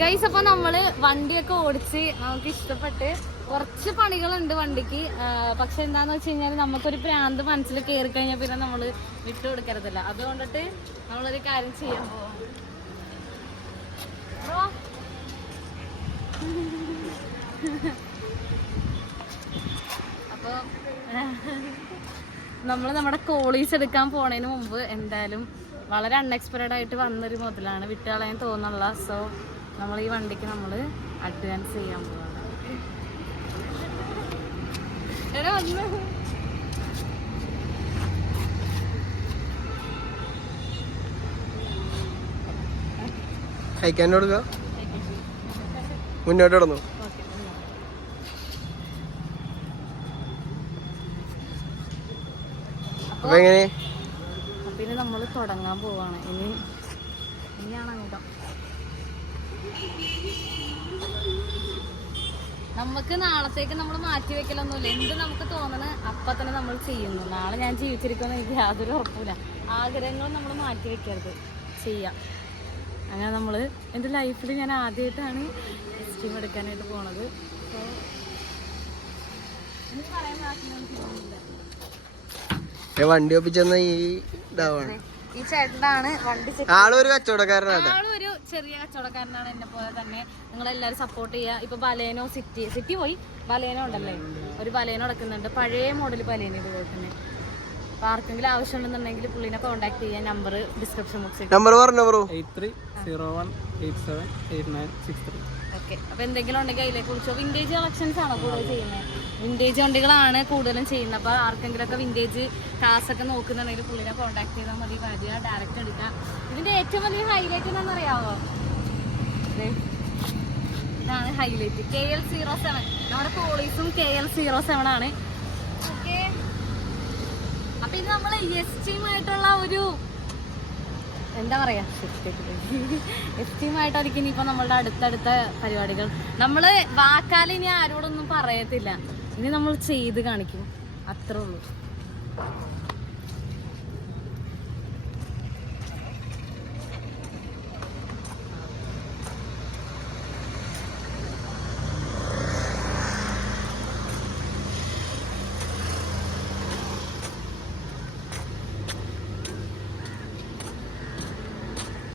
Guys, അപ്പൊ നമ്മള് വണ്ടിയൊക്കെ ഓടിച്ച് നമുക്ക് ഇഷ്ടപ്പെട്ട് കുറച്ച് പണികളുണ്ട് വണ്ടിക്ക്. പക്ഷെ എന്താന്ന് വെച്ച് കഴിഞ്ഞാൽ നമുക്കൊരു പ്രാന്ത് മനസ്സിൽ കയറി കഴിഞ്ഞാൽ പിന്നെ നമ്മള് വിട്ടുകൊടുക്കരുതല്ല. അതുകൊണ്ടിട്ട് നമ്മളൊരു കാര്യം ചെയ്യാൻ പോവാം. അപ്പൊ നമ്മൾ നമ്മുടെ കോളീസ് എടുക്കാൻ പോണതിന് മുമ്പ് എന്തായാലും വളരെ അൺഎക്സ്പെക്റ്റഡ് ആയിട്ട് വന്നൊരു മുതലാണ്, വിട്ടുകളയാൻ തോന്നുന്നില്ല. സോ നമ്മൾ ഈ വണ്ടിക്ക് നമ്മൾ അഡ്വാൻസ് ചെയ്യാൻ പോവാണ്. മുന്നോട്ട് കിടന്നു. പിന്നെ നമ്മൾ തുടങ്ങാൻ പോവാണ്. ഇനിയാണ് അങ്ങോട്ടോ. നമുക്ക് നാളത്തേക്ക് നമ്മൾ മാറ്റി വെക്കലൊന്നുമില്ല. എന്ത് നമുക്ക് തോന്നണ അപ്പൊ തന്നെ നമ്മൾ ചെയ്യുന്നു. നാളെ ഞാൻ ജീവിച്ചിരിക്കുമെന്ന് എനിക്ക് യാതൊരു ഉറപ്പില്ല. ആഗ്രഹങ്ങളും നമ്മൾ മാറ്റി വെക്കരുത്, ചെയ്യാം. അങ്ങനെ നമ്മൾ എൻ്റെ ലൈഫിൽ ഞാൻ ആദ്യമായിട്ടാണ് എസ്റ്റീം എടുക്കാനായിട്ട് പോണത്. സോ എനിക്ക് പറയാൻ വണ്ടി ഒപ്പിച്ചെന്ന ഈ ചേട്ടനാണ് വണ്ടി. ആളൊരു കച്ചവടക്കാരനാണ്, ആളൊരു ചെറിയ കച്ചവടക്കാരനാണ്. എന്നെ പോലെ തന്നെ നിങ്ങളെല്ലാവരും സപ്പോർട്ട് ചെയ്യുക. ഇപ്പൊ ബലേനോ സിറ്റി പോയി ബലേനോ ഉണ്ടല്ലേ, ഒരു ബലേനോ നടക്കുന്നുണ്ട്, പഴയ മോഡൽ ബലേനോ ഇതുപോലെ തന്നെ. അപ്പൊ ആർക്കെങ്കിലും ആവശ്യമുണ്ടെന്നുണ്ടെങ്കിൽ പുള്ളിനെ കോൺടാക്ട് ചെയ്യാൻ നമ്പർ ഡിസ്ക്രിപ്ഷൻ ബോക്സിൽ. നമ്പർ പറഞ്ഞു ബ്രോ. 8301878763. ഓക്കെ. അപ്പൊ എന്തെങ്കിലും ഉണ്ടെങ്കിൽ അതിലേക്ക് വിളിച്ചോ. വിന്റേജ് കളക്ഷൻസ് ആണോ കൂടുതൽ ചെയ്യുന്നത്? വിന്റേജ് വണ്ടികളാണ് കൂടുതലും ചെയ്യുന്നത്. അപ്പൊ ആർക്കെങ്കിലും ഒക്കെ വിന്റേജ് കാസൊക്കെ നോക്കുന്നുണ്ടെങ്കിൽ പുള്ളിനെ കോൺടാക്ട് ചെയ്താൽ മതി. വരിക, ഡയറക്റ്റ് എടുക്കുക. ഇതിന്റെ ഏറ്റവും വലിയ ഹൈലൈറ്റ് എന്താണെന്നറിയാവോ? ഇതാണ് ഹൈലൈറ്റ്. KL07. നമ്മുടെ പോളീസും KL07 ആണ്. ഓക്കെ. അപ്പൊ ഇത് നമ്മള് എസ്റ്റീമായിട്ടുള്ള ഒരു എന്താ പറയാ, എസ്റ്റീമായിട്ടായിരിക്കും ഇനിയിപ്പോ നമ്മളുടെ അടുത്തടുത്ത പരിപാടികൾ. നമ്മള് വാക്കാൽ ഇനി ആരോടൊന്നും പറയത്തില്ല, ഇനി നമ്മൾ ചെയ്ത് കാണിക്കും, അത്രേ ഉള്ളൂ.